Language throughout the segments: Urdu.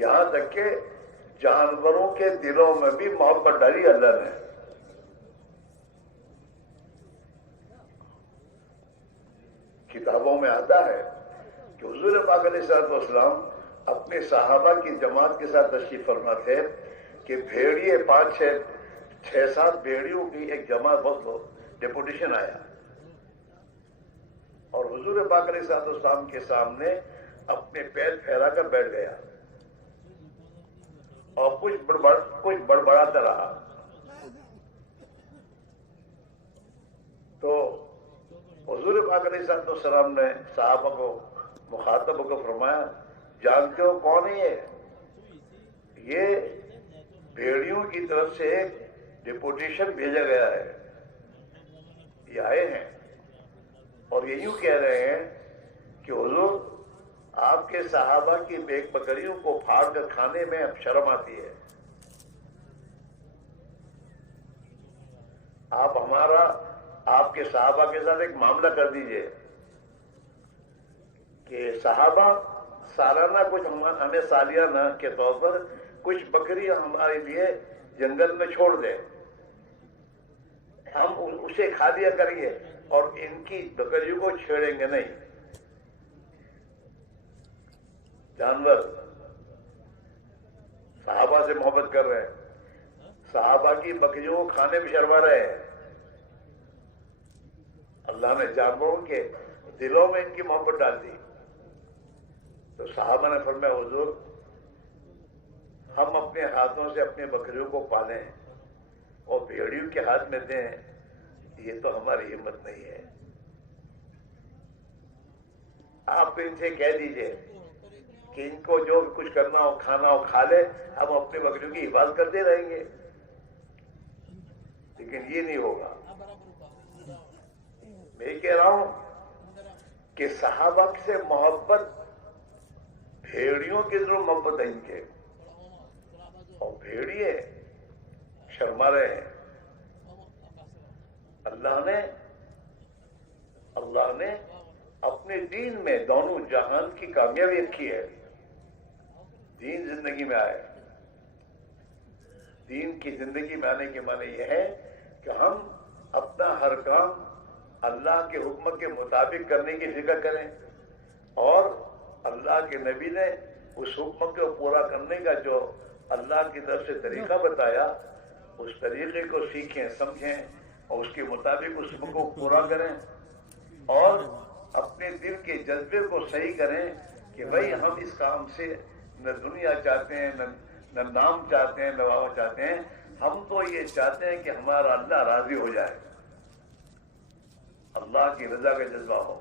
یہاں تک کہ جانوروں کے دلوں میں بھی محبت ڈالی اللہ نے. کتابوں میں آتا ہے کہ حضور پاک علیہ الصلوۃ والسلام اپنے صحابہ کی جماعت کے ساتھ تشریف فرما تھے کہ بھیڑیے 5-6-7 بھیڑیوں کی ایک جماعت بہت ڈیپوٹیشن آیا اور حضور پاک علیہ الصلوۃ والسلام کے سامنے اپنے پیر پھیلا کر بیٹھ گیا اور کچھ بڑبڑاتا رہا. تو حضور پاک علیہ الصلوۃ والسلام نے صحابہ کو مخاطب کو فرمایا جانتے ہو کون ہے یہ بھیڑیوں کی طرف سے ایک ڈیپوٹیشن بھیجا گیا ہے, یہ آئے ہیں اور یہ یوں کہہ رہے ہیں کہ حضور آپ کے صحابہ کی بیک بکریوں کو پھاڑ کر کھانے میں اب شرم آتی ہے, آپ کے صحابہ کے ساتھ ایک معاملہ کر دیجئے کہ صحابہ سالانہ کچھ ہمیں سالیانہ کے طور پر کچھ بکری ہمارے لیے جنگل میں چھوڑ دیں, ہم اسے کھا لیا کریں گے اور ان کی بکریوں کو چھیڑیں گے نہیں. جانور صحابہ سے محبت کر رہے ہیں, صحابہ کی بکریوں کو کھانے میں شرما رہے ہیں. اللہ نے جانوروں کے دلوں میں ان کی محبت ڈال دی. تو صحابہ نے فرمایا حضور ہم اپنے ہاتھوں سے اپنے بکریوں کو پالیں اور بھیڑیوں کے ہاتھ میں دیں, یہ تو ہماری ہمت نہیں ہے. آپ تو ان سے کہہ دیجئے کہ ان کو جو کچھ کرنا ہو کھانا ہو کھا لے, ہم اپنے بکریوں کی حفاظت کرتے رہیں گے. لیکن یہ نہیں ہوگا. میں کہہ رہا ہوں کہ صحابہ سے محبت بھیڑیوں کی ضرور محبت ہے ان کے, اور بھیڑیے شرما رہے ہیں. اللہ نے اپنے دین میں دونوں جہان کی کامیابی رکھی ہے. دین زندگی میں آئے, دین کی زندگی میں آنے کے معنی یہ ہے کہ ہم اپنا ہر کام اللہ کے حکم کے مطابق کرنے کی فکر کریں اور اللہ کے نبی نے اس حکم کو پورا کرنے کا جو اللہ کی طرف سے طریقہ بتایا اس طریقے کو سیکھیں سمجھیں اور اس کے مطابق اس حکم کو پورا کریں اور اپنے دل کے جذبے کو صحیح کریں کہ بھئی ہم اس کام سے نہ دنیا چاہتے ہیں نہ نام چاہتے ہیں نہ واہ چاہتے ہیں, ہم تو یہ چاہتے ہیں کہ ہمارا اللہ راضی ہو جائے, اللہ کی رضا کا جذبہ ہو.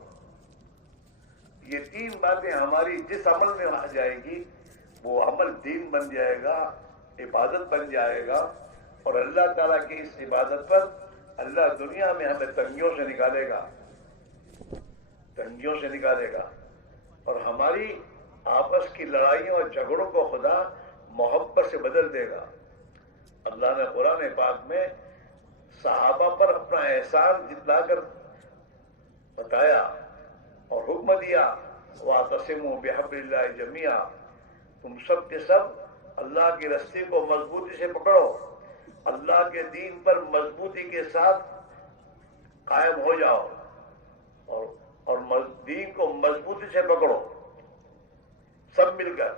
یہ 3 باتیں ہماری جس عمل میں آ جائے گی وہ عمل دین بن جائے گا, عبادت بن جائے گا اور اللہ تعالیٰ کی اس عبادت پر اللہ دنیا میں ہمیں تنگیوں سے نکالے گا اور ہماری آپس کی لڑائیوں اور جھگڑوں کو خدا محبت سے بدل دے گا. اللہ نے قرآن پاک میں صحابہ پر اپنا احسان جتلا کر بتایا اور حکم دیا وَاعْتَصِمُوا بِحَبْلِ اللَّهِ جَمِيعًا, تم سب کے سب اللہ کی رسی کو مضبوطی سے پکڑو, اللہ کے دین پر مضبوطی کے ساتھ قائم ہو جاؤ اور دین کو مضبوطی سے پکڑو سب مل کر.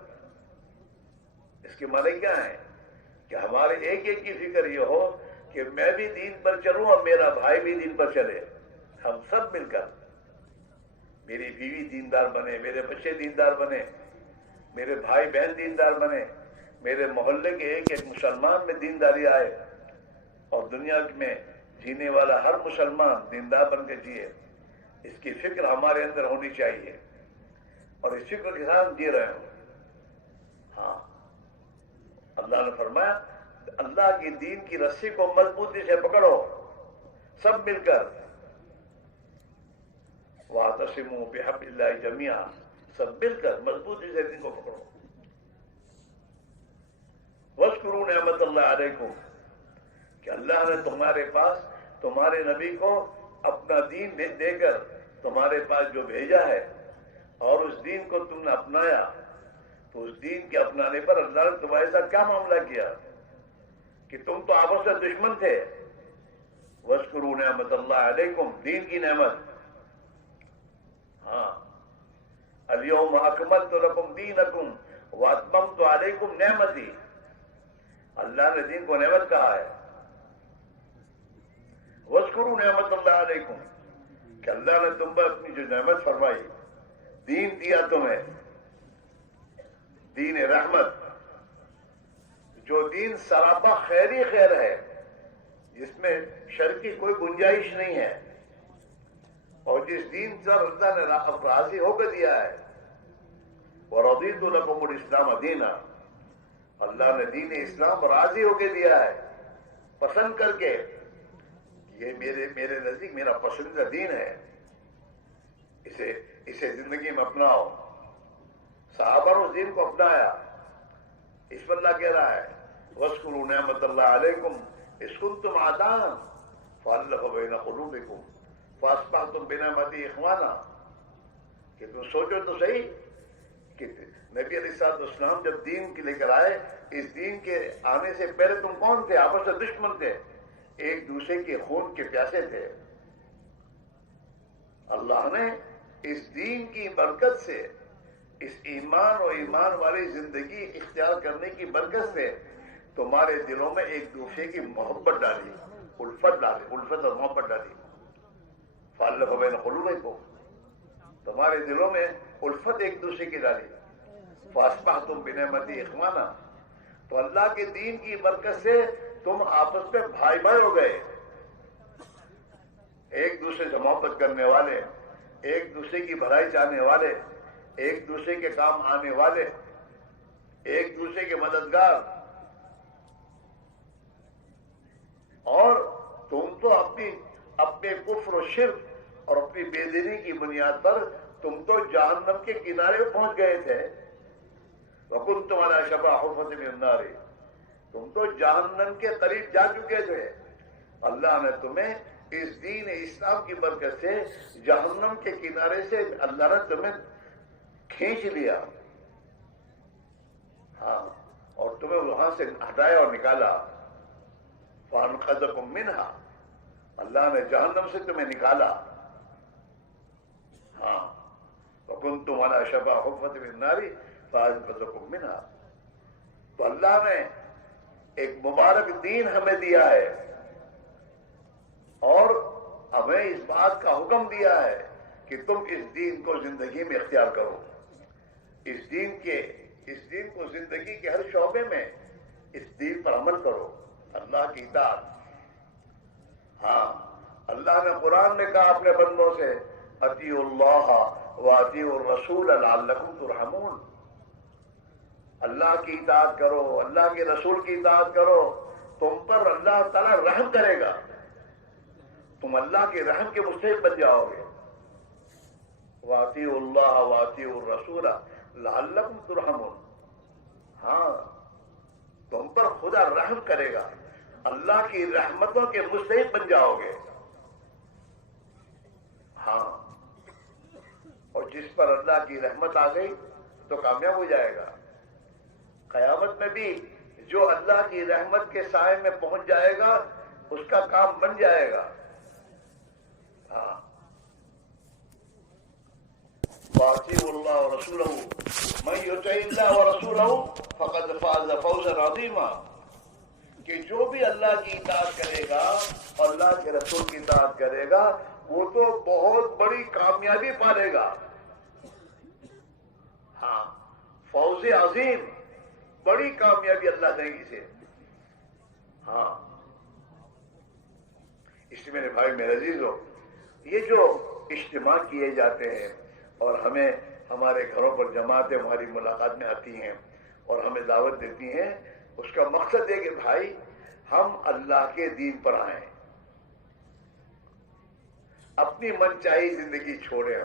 اس کے معنی کیا ہے کہ ہمارے ایک کی فکر یہ ہو کہ میں بھی دین پر چلوں اور میرا بھائی بھی دین پر چلے, ہم سب مل کر, میری بیوی دیندار بنے, میرے بچے دیندار بنے, میرے بھائی بہن دیندار بنے, میرے محلے کے ایک مسلمان میں دینداری آئے اور دنیا میں جینے والا ہر مسلمان دیندار بن کے جیے. اس کی فکر ہمارے اندر ہونی چاہیے اور اس فکر کے ساتھ جی رہے ہوں. ہاں, اللہ نے فرمایا اللہ کی دین کی رسی کو مضبوطی سے پکڑو سب مل کر, وَاعْتَصِمُوا بِحَبْلِ اللَّهِ جَمِيعًا, سب مل کر مضبوطی سے دین کو پکڑو. وَاذْكُرُوا نِعْمَتَ اللَّهِ عَلَيْكُمْ, کہ اللہ نے تمہارے پاس تمہارے نبی کو اپنا دین دے کر تمہارے پاس جو بھیجا ہے اور اس دین کو تم نے اپنایا تو اس دین کے اپنانے پر اللہ نے تمہارے ساتھ کیا معاملہ کیا کہ تم تو آپس میں دشمن تھے. وَاذْكُرُوا نِعْمَتَ اللَّهِ عَلَيْكُمْ, دین کی نعمت. ہاں, الْيَوْمَ أَكْمَلْتُ لَكُمْ دِينَكُمْ وَأَتْمَمْتُ عَلَيْكُمْ نِعْمَتِي. اللہ نے دین کو نعمت کہا ہے. وَاذْكُرُوا نِعْمَتَ اللَّهِ عَلَيْكُمْ, کہ اللہ نے تم پر اپنی جو نعمت فرمائی, دین دیا تمہیں, دین رحمت, جو دین سراپا خیری خیر ہے, جس میں شر کی کوئی گنجائش نہیں ہے, اور جس دین پر اللہ نے راضی ہو کے دیا ہے. وَرَضِيتُ لَكُمُ الْإِسْلَامَ دِينًا, اللہ نے دین اسلام راضی ہو کے دیا ہے, پسند کر کے. یہ میرے نزدیک میرا پسندیدہ دین ہے, اسے زندگی میں اپناؤ. صحابہ نے اس دین کو اپنایا. اس پر اللہ کہہ رہا ہے وَاذْكُرُوا نِعْمَتَ اللَّهِ عَلَيْكُمْ إِذْ كُنتُمْ أَعْدَاءً فَأَلَّفَ بَيْنَ قُلُوبِكُمْ فَأَصْبَحْتُمْ بِنِعْمَتِهِ إِخْوَانًا. کہ تم سوچو تو صحیح کہ نبی علیہ السلام جب دین کے لے کر آئے, اس دین کے آنے سے پہلے تم کون تھے؟ آپس میں دشمن تھے, ایک دوسرے کے خون کے پیاسے تھے. اللہ نے اس دین کی برکت سے, اس ایمان اور ایمان والی زندگی اختیار کرنے کی برکت سے تمہارے دلوں میں ایک دوسرے کی محبت ڈالی, الفت اور محبت ڈالی. فَأَلَّفَ بَيْنَ قُلُوبِكُمْ, تمہارے دلوں میں الفت ایک دوسرے کی ڈالی. فَأَصْبَحْتُمْ بِنِعْمَتِهِ إِخْوَانًا, تو اللہ کے دین کی برکت سے تم آپس میں بھائی بھائی ہو گئے, ایک دوسرے سے محبت کرنے والے, ایک دوسرے کی بھلائی چاہنے والے, ایک دوسرے کے کام آنے والے, ایک دوسرے کے مددگار. اور تم تو اپنے کفر و شرک اور اپنی بے دینی کی بنیاد پر تم تو جہنم کے کنارے پہ پہنچ گئے تھے. وَكُنْتُمْ عَلَىٰ شَفَا حُفْرَةٍ مِّنَ النَّارِ, تم تو جہنم کے قریب جا چکے تھے. اللہ نے تمہیں اس دین اسلام کی برکت سے جہنم کے کنارے سے اللہ نے تمہیں کھینچ لیا. ہاں, اور تمہیں وہاں سے ہٹایا اور نکالا. فَأَنْقَذَكُم مِّنْهَا, اللہ نے جہنم سے تمہیں نکالا. ہاں, وَكُنْتُمْ عَلَىٰ شَفَا حُفْرَةٍ مِّنَ النَّارِ فَأَنْقَذَكُم مِّنْهَا. تو اللہ نے ایک مبارک دین ہمیں دیا ہے, اور ہمیں اس بات کا حکم دیا ہے کہ تم اس دین کو زندگی میں اختیار کرو. اس دین کو زندگی کے ہر شعبے میں اس دین پر عمل کرو. اللہ کی اطاعت. ہاں, اللہ نے قرآن میں کہا اپنے بندوں سے اطیعوا اللہ واطیعوا الرسول لعلکم ترحمون. اللہ کی اطاعت کرو, اللہ کے رسول کی اطاعت کرو, تم پر اللہ تعالیٰ رحم کرے گا, تم اللہ کے رحم کے مستحق بن جاؤ گے. واطیعوا اللہ واطیعوا الرسول لعلکم ترحمون. ہاں, تم پر خدا رحم کرے گا, اللہ کی رحمتوں کے مستحق بن جاؤ گے. ہاں, اور جس پر اللہ کی رحمت آ گئی تو کامیاب ہو جائے گا. قیامت میں بھی جو اللہ کی رحمت کے سائے میں پہنچ جائے گا اس کا کام بن جائے گا. ہاں, وَأَطِيعُوا اللَّهَ وَرَسُولَهُ مَن يُطِعِ اللَّهَ وَرَسُولَهُ فَقَدْ فَازَ فَوْزًا عَظِيمًا. کہ جو بھی اللہ کی اطاعت کرے گا اور اللہ کے رسول کی اطاعت کرے گا وہ تو بہت بڑی کامیابی پالے گا. ہاں, فوز عظیم, بڑی کامیابی اللہ دیں گی اسے. ہاں, اس لیے میرے بھائی میرے عزیزو, یہ جو اجتماع کیے جاتے ہیں اور ہمیں ہمارے گھروں پر جماعتیں ہماری ملاقات میں آتی ہیں اور ہمیں دعوت دیتی ہیں, اس کا مقصد ہے کہ بھائی ہم اللہ کے دین پر آئیں, اپنی من چاہی زندگی چھوڑیں.